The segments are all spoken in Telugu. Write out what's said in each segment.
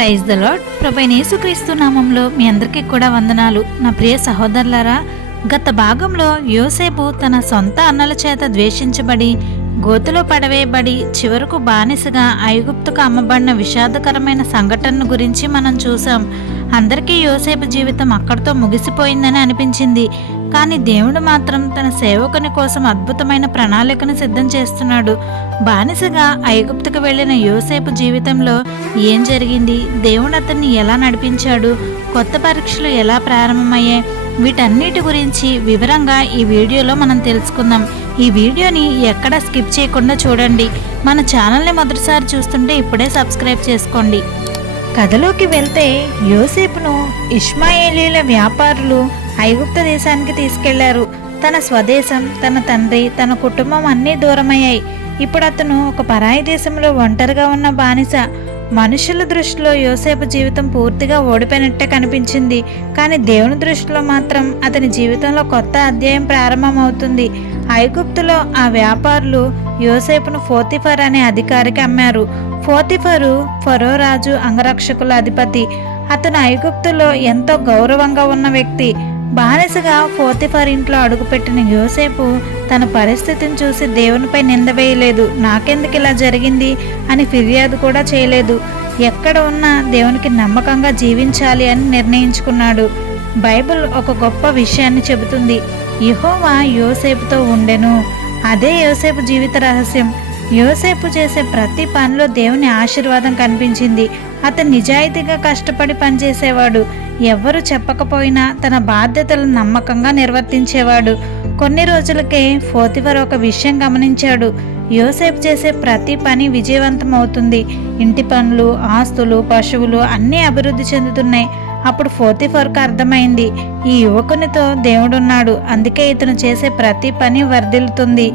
Praise the lord. ప్రభువైన యేసుక్రీస్తు నామంలో మీ అందరికీ కూడా వందనాలు. నా ప్రియ సహోదరులారా, గత భాగంలో యోసేపు తన సొంత అన్నల చేత ద్వేషించబడి గోతిలో పడవేయబడి చివరకు బానిసగా ఐగుప్తుకు అమ్మబడిన విషాదకరమైన సంఘటనను గురించి మనం చూసాం. అందరికీ యోసేపు జీవితం అక్కడితో ముగిసిపోయిందని అనిపించింది. కానీ దేవుడు మాత్రం తన సేవకుని కోసం అద్భుతమైన ప్రణాళికను సిద్ధం చేస్తున్నాడు. బానిసగా ఐగుప్తుకు వెళ్ళిన యోసేపు జీవితంలో ఏం జరిగింది, దేవుడు అతన్ని ఎలా నడిపించాడు, కొత్త పరీక్షలు ఎలా ప్రారంభమయ్యాయి, వీటన్నిటి గురించి వివరంగా ఈ వీడియోలో మనం తెలుసుకుందాం. ఈ వీడియోని ఎక్కడ స్కిప్ చేయకుండా చూడండి. మన ఛానల్ని మొదటిసారి చూస్తుంటే ఇప్పుడే సబ్స్క్రైబ్ చేసుకోండి. కథలోకి వెళ్తే యోసేపును ఇష్మాయేలీల వ్యాపారులు ఐగుప్తు దేశానికి తీసుకెళ్లారు. తన స్వదేశం, తన తండ్రి, తన కుటుంబం అన్నీ దూరమయ్యాయి. ఇప్పుడు అతను ఒక పరాయి దేశంలో ఒంటరిగా ఉన్న బానిస. మనుషుల దృష్టిలో యోసేపు జీవితం పూర్తిగా ఓడిపోయినట్టే కనిపించింది. కానీ దేవుని దృష్టిలో మాత్రం అతని జీవితంలో కొత్త అధ్యాయం ప్రారంభమవుతుంది. ఐగుప్తులో ఆ వ్యాపారులు యోసేపును పోతిఫర్ అనే అధికారికి అమ్మారు. పోతిఫరు ఫరో రాజు అంగరక్షకుల అధిపతి. అతను ఐగుప్తులో ఎంతో గౌరవంగా ఉన్న వ్యక్తి. బానిసగా పోతిఫర్ ఇంట్లో అడుగుపెట్టిన యోసేపు తన పరిస్థితిని చూసి దేవునిపై నింద వేయలేదు. నాకెందుకు ఇలా జరిగింది అని ఫిర్యాదు కూడా చేయలేదు. ఎక్కడ ఉన్నా దేవునికి నమ్మకంగా జీవించాలి అని నిర్ణయించుకున్నాడు. బైబిల్ ఒక గొప్ప విషయాన్ని చెబుతుంది. యెహోవా యోసేపుతో ఉండెను. అదే యోసేపు జీవిత రహస్యం. యోసేపు చేసే ప్రతి పనిలో దేవుని ఆశీర్వాదం కనిపించింది. అతను నిజాయితీగా కష్టపడి పనిచేసేవాడు. ఎవ్వరూ చెప్పకపోయినా తన బాధ్యతలను నమ్మకంగా నిర్వర్తించేవాడు. కొన్ని రోజులకే పోతిఫర్ ఒక విషయం గమనించాడు. యోసేపు చేసే ప్రతి పని విజయవంతం అవుతుంది. ఇంటి పనులు, ఆస్తులు, పశువులు అన్నీ అభివృద్ధి చెందుతున్నాయి. అప్పుడు పోతిఫర్కు అర్థమైంది, ఈ యువకునితో దేవుడున్నాడు, అందుకే ఇతను చేసే ప్రతి పని వర్ధిల్లుతుంది.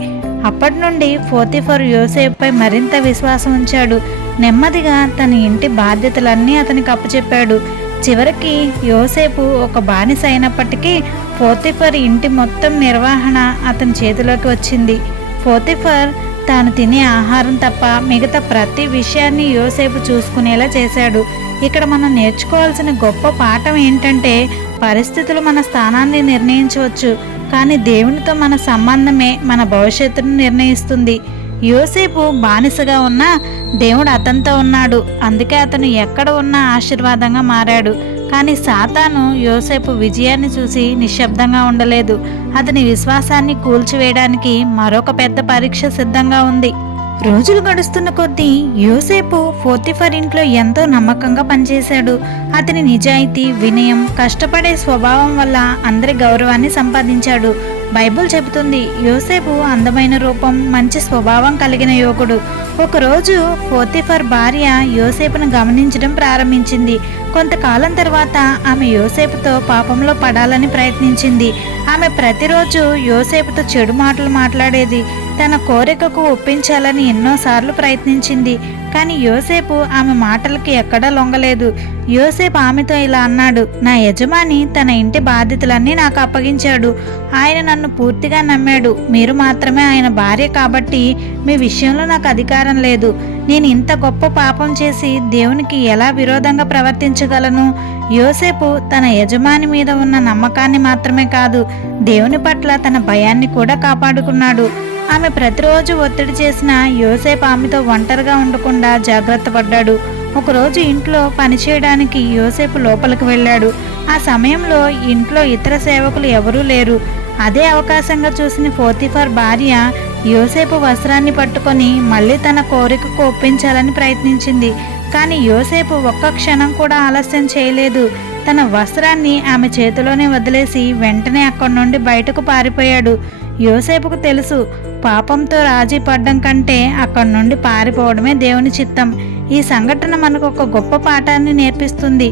అప్పటి నుండి పోతిఫర్ యోసేపుపై మరింత విశ్వాసం ఉంచాడు. నెమ్మదిగా తన ఇంటి బాధ్యతలన్నీ అతనికి అప్పచెప్పాడు. చివరికి యోసేపు ఒక బానిస అయినప్పటికీ పోతిఫర్ ఇంటి మొత్తం నిర్వహణ అతని చేతిలోకి వచ్చింది. పోతిఫర్ తాను తినే ఆహారం తప్ప మిగతా ప్రతి విషయాన్ని యోసేపు చూసుకునేలా చేశాడు. ఇక్కడ మనం నేర్చుకోవాల్సిన గొప్ప పాఠం ఏంటంటే, పరిస్థితులు మన స్థానాన్ని నిర్ణయించవచ్చు, కానీ దేవునితో మన సంబంధమే మన భవిష్యత్తును నిర్ణయిస్తుంది. యోసేపు బానిసగా ఉన్నా దేవుడు అతనితో ఉన్నాడు. అందుకే అతను ఎక్కడ ఉన్నా ఆశీర్వాదంగా మారాడు. కానీ సాతాను యోసేపు విజయాన్ని చూసి నిశ్శబ్దంగా ఉండలేదు. అతని విశ్వాసాన్ని కూల్చివేయడానికి మరొక పెద్ద పరీక్ష సిద్ధంగా ఉంది. రోజులు గడుస్తున్న కొద్దీ యోసేపు పోతిఫర్ ఇంట్లో ఎంతో నమ్మకంగా పనిచేశాడు. అతని నిజాయితీ, వినయం, కష్టపడే స్వభావం వల్ల అందరి గౌరవాన్ని సంపాదించాడు. బైబిల్ చెబుతుంది, యోసేపు అందమైన రూపం, మంచి స్వభావం కలిగిన యువకుడు. ఒకరోజు పోతిఫర్ భార్య యోసేపును గమనించడం ప్రారంభించింది. కొంతకాలం తర్వాత ఆమె యోసేపుతో పాపంలో పడాలని ప్రయత్నించింది. ఆమె ప్రతిరోజు యోసేపుతో చెడు మాటలు మాట్లాడేది. తన కోరికకు ఒప్పించాలని ఎన్నోసార్లు ప్రయత్నించింది. కానీ యోసేపు ఆమె మాటలకి ఎక్కడా లొంగలేదు. యోసేపు ఆమెతో ఇలా అన్నాడు, నా యజమాని తన ఇంటి బాధ్యతలన్నీ నాకు అప్పగించాడు. ఆయన నన్ను పూర్తిగా నమ్మాడు. మీరు మాత్రమే ఆయన భార్య కాబట్టి మీ విషయంలో నాకు అధికారం లేదు. నేను ఇంత గొప్ప పాపం చేసి దేవునికి ఎలా విరోధంగా ప్రవర్తించగలను? యోసేపు తన యజమాని మీద ఉన్న నమ్మకాన్ని మాత్రమే కాదు, దేవుని పట్ల తన భయాన్ని కూడా కాపాడుకున్నాడు. ఆమె ప్రతిరోజు ఒత్తిడి చేసిన యోసేపు ఆమెతో ఒంటరిగా ఉండకుండా జాగ్రత్త పడ్డాడు. ఒకరోజు ఇంట్లో పనిచేయడానికి యోసేపు లోపలికి వెళ్ళాడు. ఆ సమయంలో ఇంట్లో ఇతర సేవకులు ఎవరూ లేరు. అదే అవకాశంగా చూసిన పోతిఫర్ భార్య యోసేపు వస్త్రాన్ని పట్టుకొని మళ్ళీ తన కోరికకు ఒప్పించాలని ప్రయత్నించింది. కానీ యోసేపు ఒక్క క్షణం కూడా ఆలస్యం చేయలేదు. తన వస్త్రాన్ని ఆమె చేతిలోనే వదిలేసి వెంటనే అక్కడి నుండి బయటకు పారిపోయాడు. యోసేపుకు తెలుసు, పాపంతో రాజీ పడ్డం కంటే అక్కడి నుండి పారిపోవడమే దేవుని చిత్తం. ఈ సంఘటన మనకు ఒక గొప్ప పాఠాన్ని నేర్పిస్తుంది.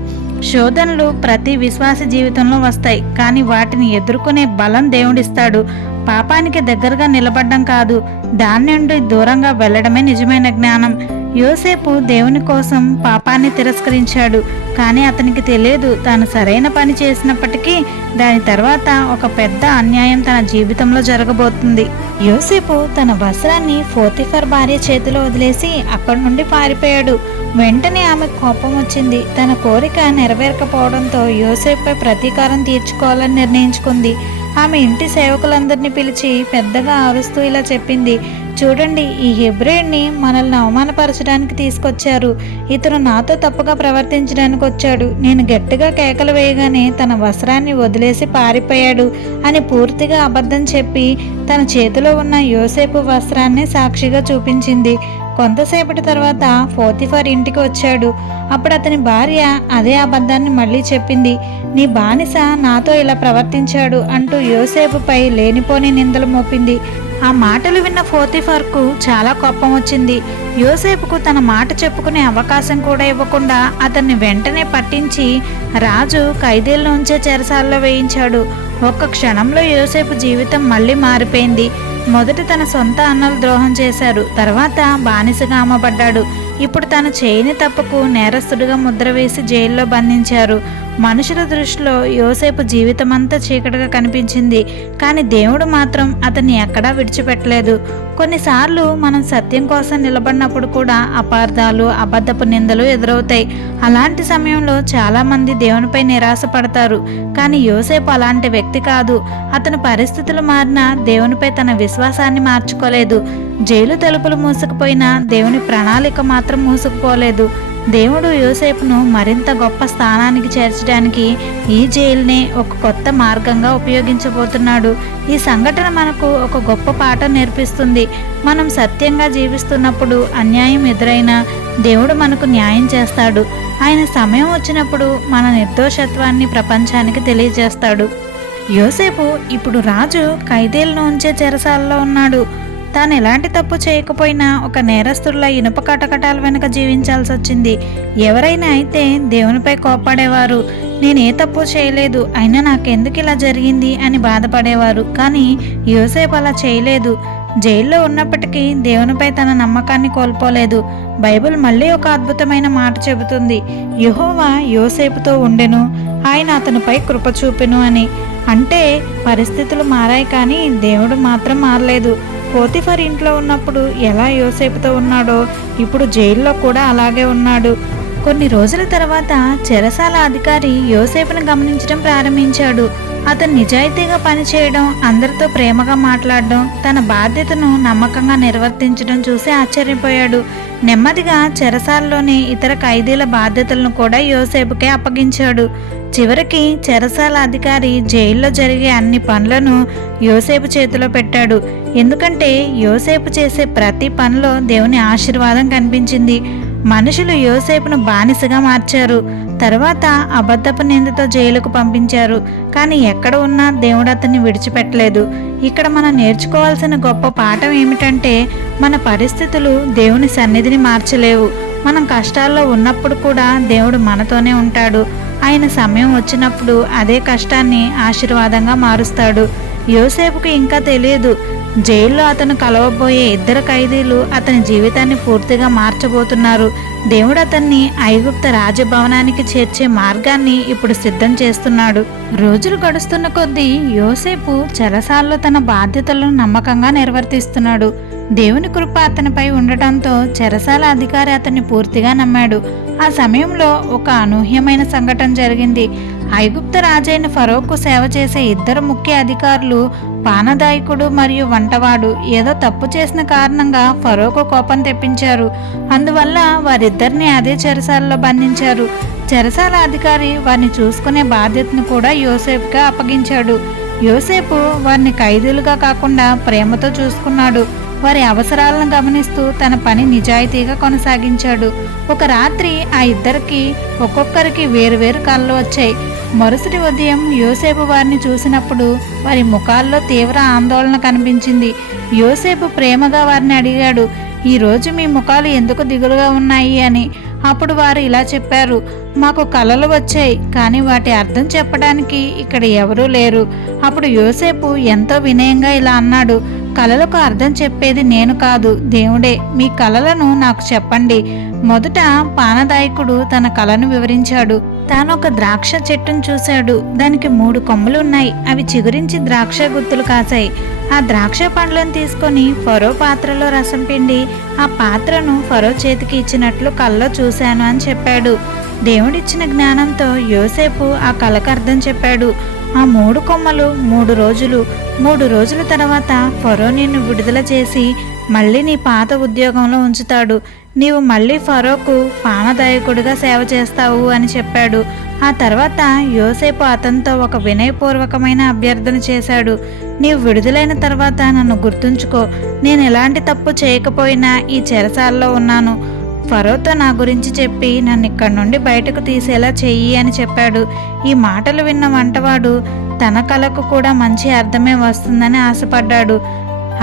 శోధనలు ప్రతి విశ్వాస జీవితంలో వస్తాయి, కానీ వాటిని ఎదుర్కొనే బలం దేవుడిస్తాడు. పాపానికి దగ్గరగా నిలబడ్డం కాదు, దాని నుండి దూరంగా వెళ్ళడమే నిజమైన జ్ఞానం. యోసేపు దేవుని కోసం పాపాన్ని తిరస్కరించాడు. కానీ అతనికి తెలియదు, తాను సరైన పని చేసినప్పటికీ దాని తర్వాత ఒక పెద్ద అన్యాయం తన జీవితంలో జరగబోతుంది. యోసేపు తన వస్త్రాన్ని పోతిఫర్ భార్య చేతిలో వదిలేసి అక్కడి నుండి పారిపోయాడు. వెంటనే ఆమెకు కోపం వచ్చింది. తన కోరిక నెరవేరకపోవడంతో యోసేపుపై ప్రతీకారం తీర్చుకోవాలని నిర్ణయించుకుంది. ఆమె ఇంటి సేవకులందరినీ పిలిచి పెద్దగా అరుస్తూ ఇలా చెప్పింది, చూడండి, ఈ హెబ్రేయుడిని మనల్ని అవమానపరచడానికి తీసుకొచ్చారు. ఇతను నాతో తప్పుగా ప్రవర్తించడానికి వచ్చాడు. నేను గట్టిగా కేకలు వేయగానే తన వస్త్రాన్ని వదిలేసి పారిపోయాడు అని పూర్తిగా అబద్ధం చెప్పి తన చేతిలో ఉన్న యోసేపు వస్త్రాన్ని సాక్షిగా చూపించింది. కొంతసేపటి తర్వాత పోతిఫర్ ఇంటికి వచ్చాడు. అప్పుడు అతని భార్య అదే అబద్ధాన్ని మళ్ళీ చెప్పింది. నీ బానిస నాతో ఇలా ప్రవర్తించాడు అంటూ యోసేపుపై లేనిపోని నిందలు మోపింది. ఆ మాటలు విన్న పోతిఫర్కు చాలా కోపం వచ్చింది. యోసేపుకు తన మాట చెప్పుకునే అవకాశం కూడా ఇవ్వకుండా అతన్ని వెంటనే పట్టించి రాజు ఖైదీల్లోంచే చెరసాలలో వేయించాడు. ఒక్క క్షణంలో యోసేపు జీవితం మళ్ళీ మారిపోయింది. మొదట తన సొంత అన్నలు ద్రోహం చేశారు, తర్వాత బానిసగా అమ్మబడ్డాడు. ఇప్పుడు తను చేయని తప్పుకు నేరస్తుడిగా ముద్ర వేసి జైల్లో బంధించారు. మనుషుల దృష్టిలో యోసేపు జీవితమంతా చీకటిగా కనిపించింది, కానీ దేవుడు మాత్రం అతన్ని ఎక్కడా విడిచిపెట్టలేదు. కొన్నిసార్లు మనం సత్యం కోసం నిలబడినప్పుడు కూడా అపార్థాలు, అబద్ధపు నిందలు ఎదురవుతాయి. అలాంటి సమయంలో చాలామంది దేవునిపై నిరాశ పడతారు, కానీ యోసేపు అలాంటి వ్యక్తి కాదు. అతని పరిస్థితులు మారినా దేవునిపై తన విశ్వాసాన్ని మార్చుకోలేదు. జైలు తలుపులు మూసుకుపోయినా దేవుని ప్రణాళిక మాత్రం మూసుకుపోలేదు. దేవుడు యోసేపును మరింత గొప్ప స్థానానికి చేర్చడానికి ఈ జైలునే ఒక కొత్త మార్గంగా ఉపయోగించబోతున్నాడు. ఈ సంఘటన మనకు ఒక గొప్ప పాఠం నేర్పిస్తుంది. మనం సత్యంగా జీవిస్తున్నప్పుడు అన్యాయం ఎదురైనా దేవుడు మనకు న్యాయం చేస్తాడు. ఆయన సమయం వచ్చినప్పుడు మన నిర్దోషత్వాన్ని ప్రపంచానికి తెలియజేస్తాడు. యోసేపు ఇప్పుడు రాజు ఖైదీలను ఉంచే చెరసాలలో ఉన్నాడు. తాను ఎలాంటి తప్పు చేయకపోయినా ఒక నేరస్తుడిలా ఇనుప కటకటాల వెనుక జీవించాల్సి వచ్చింది. ఎవరైనా అయితే దేవునిపై కోప్పడేవారు. నేను ఏ తప్పు చేయలేదు, అయినా నాకెందుకు ఇలా జరిగింది అని బాధపడేవారు. కానీ యోసేపు అలా చేయలేదు. జైల్లో ఉన్నప్పటికీ దేవునిపై తన నమ్మకాన్ని కోల్పోలేదు. బైబిల్ మళ్ళీ ఒక అద్భుతమైన మాట చెబుతుంది, యెహోవా యోసేపుతో ఉండెను, ఆయన అతనిపై కృప చూపెను అని. అంటే పరిస్థితులు మారాయి, కానీ దేవుడు మాత్రం మారలేదు. పోతిఫర్ ఇంట్లో ఉన్నప్పుడు ఎలా యోసేపుతో ఉన్నాడో ఇప్పుడు జైల్లో కూడా అలాగే ఉన్నాడు. కొన్ని రోజుల తర్వాత చెరసాల అధికారి యోసేపును గమనించడం ప్రారంభించాడు. అతను నిజాయితీగా పనిచేయడం, అందరితో ప్రేమగా మాట్లాడడం, తన బాధ్యతను నమ్మకంగా నిర్వర్తించడం చూసి ఆశ్చర్యపోయాడు. నెమ్మదిగా చెరసాలలోని ఇతర ఖైదీల బాధ్యతలను కూడా యోసేపుకే అప్పగించాడు. చివరికి చెరసాల అధికారి జైల్లో జరిగే అన్ని పనులను యోసేపు చేతిలో పెట్టాడు. ఎందుకంటే యోసేపు చేసే ప్రతి పనిలో దేవుని ఆశీర్వాదం కనిపించింది. మనుషులు యోసేపును బానిసగా మార్చారు. తర్వాత అబద్ధపు నిందతో జైలుకు పంపించారు. కానీ ఎక్కడ ఉన్నా దేవుడు అతన్ని విడిచిపెట్టలేదు. ఇక్కడ మనం నేర్చుకోవాల్సిన గొప్ప పాఠం ఏమిటంటే, మన పరిస్థితులు దేవుని సన్నిధిని మార్చలేవు. మనం కష్టాల్లో ఉన్నప్పుడు కూడా దేవుడు మనతోనే ఉంటాడు. ఆయన సమయం వచ్చినప్పుడు అదే కష్టాన్ని ఆశీర్వాదంగా మారుస్తాడు. యోసేపుకు ఇంకా తెలియదు, జైల్లో అతను కలవబోయే ఇద్దరు ఖైదీలు అతని జీవితాన్ని పూర్తిగా మార్చబోతున్నారు. దేవుడు అతన్ని ఐగుప్త రాజభవనానికి చేర్చే మార్గాన్ని ఇప్పుడు సిద్ధం చేస్తున్నాడు. రోజులు గడుస్తున్న కొద్దీ యోసేపు చెరసాల్లో తన బాధ్యతలను నమ్మకంగా నిర్వర్తిస్తున్నాడు. దేవుని కృప అతనిపై ఉండటంతో చెరసాల అధికారి అతన్ని పూర్తిగా నమ్మాడు. ఆ సమయంలో ఒక అనూహ్యమైన సంఘటన జరిగింది. ఐగుప్త రాజైన ఫరోకు సేవ చేసే ఇద్దరు ముఖ్య అధికారులు, పానదాయకుడు మరియు వంటవాడు, ఏదో తప్పు చేసిన కారణంగా ఫరోకు కోపం తెప్పించారు. అందువల్ల వారిద్దరిని అదే చెరసాలలో బంధించారు. చెరసాల అధికారి వారిని చూసుకునే బాధ్యతను కూడా యోసేపుగా అప్పగించాడు. యోసేపు వారిని ఖైదీలుగా కాకుండా ప్రేమతో చూసుకున్నాడు. వారి అవసరాలను గమనిస్తూ తన పని నిజాయితీగా కొనసాగించాడు. ఒక రాత్రి ఆ ఇద్దరికి ఒక్కొక్కరికి వేరువేరు కళ్ళు వచ్చాయి. మరుసటి ఉదయం యోసేపు వారిని చూసినప్పుడు వారి ముఖాల్లో తీవ్ర ఆందోళన కనిపించింది. యోసేపు ప్రేమగా వారిని అడిగాడు, ఈరోజు మీ ముఖాలు ఎందుకు దిగులుగా ఉన్నాయి అని. అప్పుడు వారు ఇలా చెప్పారు, మాకు కలలు వచ్చాయి, కానీ వాటి అర్థం చెప్పడానికి ఇక్కడ ఎవరూ లేరు. అప్పుడు యోసేపు ఎంతో వినయంగా ఇలా అన్నాడు, కలలకు అర్థం చెప్పేది నేను కాదు, దేవుడే. మీ కలలను నాకు చెప్పండి. మొదట పానదాయకుడు తన కలను వివరించాడు. తాను ఒక ద్రాక్ష చెట్టును చూశాడు. దానికి 3 కొమ్మలు ఉన్నాయి. అవి చిగురించి ద్రాక్ష గుత్తులు కాశాయి. ఆ ద్రాక్ష పండ్లను తీసుకొని ఫరో పాత్రలో రసం పిండి ఆ పాత్రను ఫరో చేతికి ఇచ్చినట్లు కల్లో చూశాను అని చెప్పాడు. దేవుడిచ్చిన జ్ఞానంతో యోసేపు ఆ కలకు అర్థం చెప్పాడు. ఆ 3 కొమ్మలు 3 రోజుల తర్వాత ఫరో నిన్ను విడుదల చేసి మళ్ళీ నీ పాత ఉద్యోగంలో ఉంచుతాడు. నీవు మళ్ళీ ఫరోకు పానదాయకుడిగా సేవ చేస్తావు అని చెప్పాడు. ఆ తర్వాత యోసేపు అతనితో ఒక వినయపూర్వకమైన అభ్యర్థన చేశాడు. నీవు విడుదలైన తర్వాత నన్ను గుర్తుంచుకో. నేను ఎలాంటి తప్పు చేయకపోయినా ఈ చెరసాలలో ఉన్నాను. ఫరోతో నా గురించి చెప్పి నన్ను ఇక్కడి నుండి బయటకు తీసేలా చెయ్యి అని చెప్పాడు. ఈ మాటలు విన్న వంటవాడు తన కలకు కూడా మంచి అర్థమే వస్తుందని ఆశపడ్డాడు.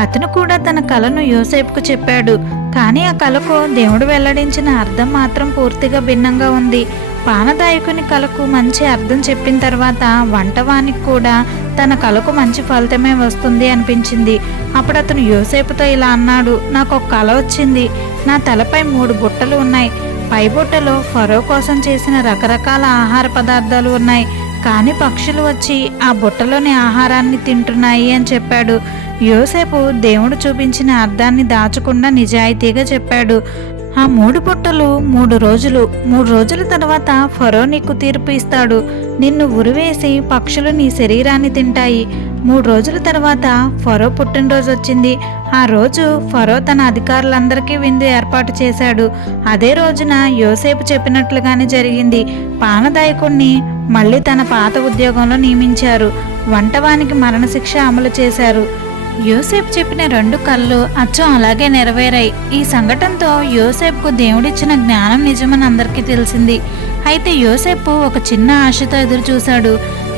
అతను కూడా తన కలను యోసేపుకు చెప్పాడు. కానీ ఆ కలకు దేవుడు వెల్లడించిన అర్థం మాత్రం పూర్తిగా భిన్నంగా ఉంది. పానదాయకుని కలకు మంచి అర్థం చెప్పిన తర్వాత వంటవానికి కూడా తన కలకు మంచి ఫలితమే వస్తుంది అనిపించింది. అప్పుడు అతను యోసేపుతో ఇలా అన్నాడు, నాకు ఒక కల వచ్చింది. నా తలపై 3 బుట్టలు ఉన్నాయి. పై బుట్టలో ఫరో కోసం చేసిన రకరకాల ఆహార పదార్థాలు ఉన్నాయి. కానీ పక్షులు వచ్చి ఆ బుట్టలోని ఆహారాన్ని తింటున్నాయి అని చెప్పాడు. యోసేపు దేవుడు చూపించిన అర్థాన్ని దాచకుండా నిజాయితీగా చెప్పాడు. ఆ 3 బుట్టలు 3 రోజుల తర్వాత ఫరో నీకు తీర్పు ఇస్తాడు. నిన్ను ఉరివేసి పక్షులు నీ శరీరాన్ని తింటాయి. 3 రోజుల తర్వాత ఫరో పుట్టినరోజు వచ్చింది. ఆ రోజు ఫరో తన అధికారులందరికీ విందు ఏర్పాటు చేశాడు. అదే రోజున యోసేపు చెప్పినట్లుగానే జరిగింది. పానదాయకుణ్ణి మళ్ళీ తన పాత ఉద్యోగంలో నియమించారు. వంటవానికి మరణశిక్ష అమలు చేశారు. యోసేపు చెప్పిన 2 కళ్ళు అచ్చం అలాగే నెరవేరాయి. ఈ సంఘటనతో యోసేపుకు దేవుడిచ్చిన జ్ఞానం నిజమని అందరికీ తెలిసింది. అయితే యోసేపు ఒక చిన్న ఆశతో ఎదురు చూశాడు.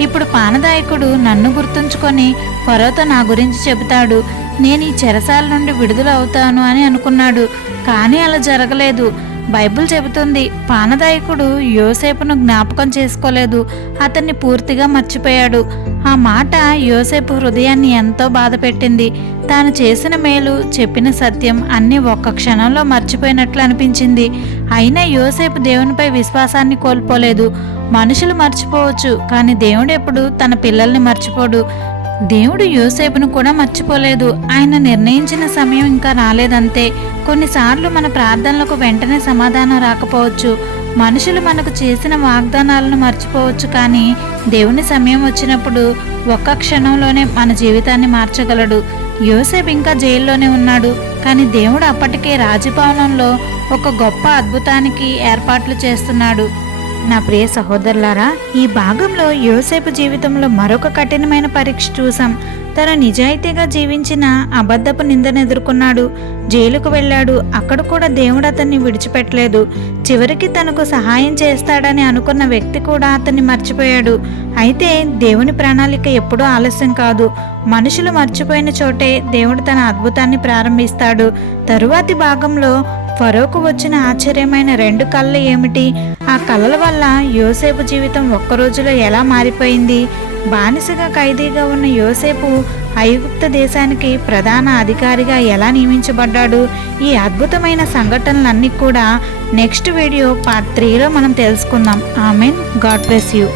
ఇప్పుడు పానదాయకుడు నన్ను గుర్తుంచుకొని ఫరోతో నా గురించి చెబుతాడు. నేను ఈ చెరసాల నుండి విడుదల అవుతాను అని అనుకున్నాడు. కానీ అలా జరగలేదు. బైబిల్ చెబుతుంది, పానదాయకుడు యోసేపును జ్ఞాపకం చేసుకోలేదు. అతన్ని పూర్తిగా మర్చిపోయాడు. ఆ మాట యోసేపు హృదయాన్ని ఎంతో బాధ పెట్టింది. తాను చేసిన మేలు, చెప్పిన సత్యం అన్నీ ఒక్క క్షణంలో మర్చిపోయినట్లు అనిపించింది. అయినా యోసేపు దేవునిపై విశ్వాసాన్ని కోల్పోలేదు. మనుషులు మర్చిపోవచ్చు, కానీ దేవుడు ఎప్పుడు తన పిల్లల్ని మర్చిపోడు. దేవుడు యోసేపును కూడా మర్చిపోలేదు. ఆయన నిర్ణయించిన సమయం ఇంకా రాలేదంతే. కొన్నిసార్లు మన ప్రార్థనలకు వెంటనే సమాధానం రాకపోవచ్చు. మనుషులు మనకు చేసిన వాగ్దానాలను మర్చిపోవచ్చు, కానీ దేవుని సమయం వచ్చినప్పుడు ఒక్క క్షణంలోనే మన జీవితాన్ని మార్చగలడు. యోసేపు ఇంకా జైల్లోనే ఉన్నాడు, కానీ దేవుడు అప్పటికే రాజభవనంలో ఒక గొప్ప అద్భుతానికి ఏర్పాట్లు చేస్తున్నాడు. నా ప్రియ సహోదరులారా, ఈ భాగంలో యోసేపు జీవితంలో మరొక కఠినమైన పరీక్ష చూసాం. తను నిజాయితీగా జీవించిన అబద్ధపు నిందను ఎదుర్కొన్నాడు. జైలుకు వెళ్ళాడు. అక్కడ కూడా దేవుడు అతన్ని విడిచిపెట్టలేదు. చివరికి తనకు సహాయం చేస్తాడని అనుకున్న వ్యక్తి కూడా అతన్ని మర్చిపోయాడు. అయితే దేవుని ప్రణాళిక ఎప్పుడూ ఆలస్యం కాదు. మనుషులు మర్చిపోయిన చోటే దేవుడు తన అద్భుతాన్ని ప్రారంభిస్తాడు. తరువాతి భాగంలో ఫరోకు వచ్చిన ఆశ్చర్యమైన 2 కళ్ళు ఏమిటి? ఆ కళల వల్ల యోసేపు జీవితం ఒక్క రోజులో ఎలా మారిపోయింది? బానిసగా ఖైదీగా ఉన్న యోసేపు ఐగుప్తు దేశానికి ప్రధాన అధికారిగా ఎలా నియమించబడ్డాడు? ఈ అద్భుతమైన సంఘటనలన్నీ కూడా నెక్స్ట్ వీడియో పార్ట్ 3లో మనం తెలుసుకుందాం. ఆమెన్. God bless you.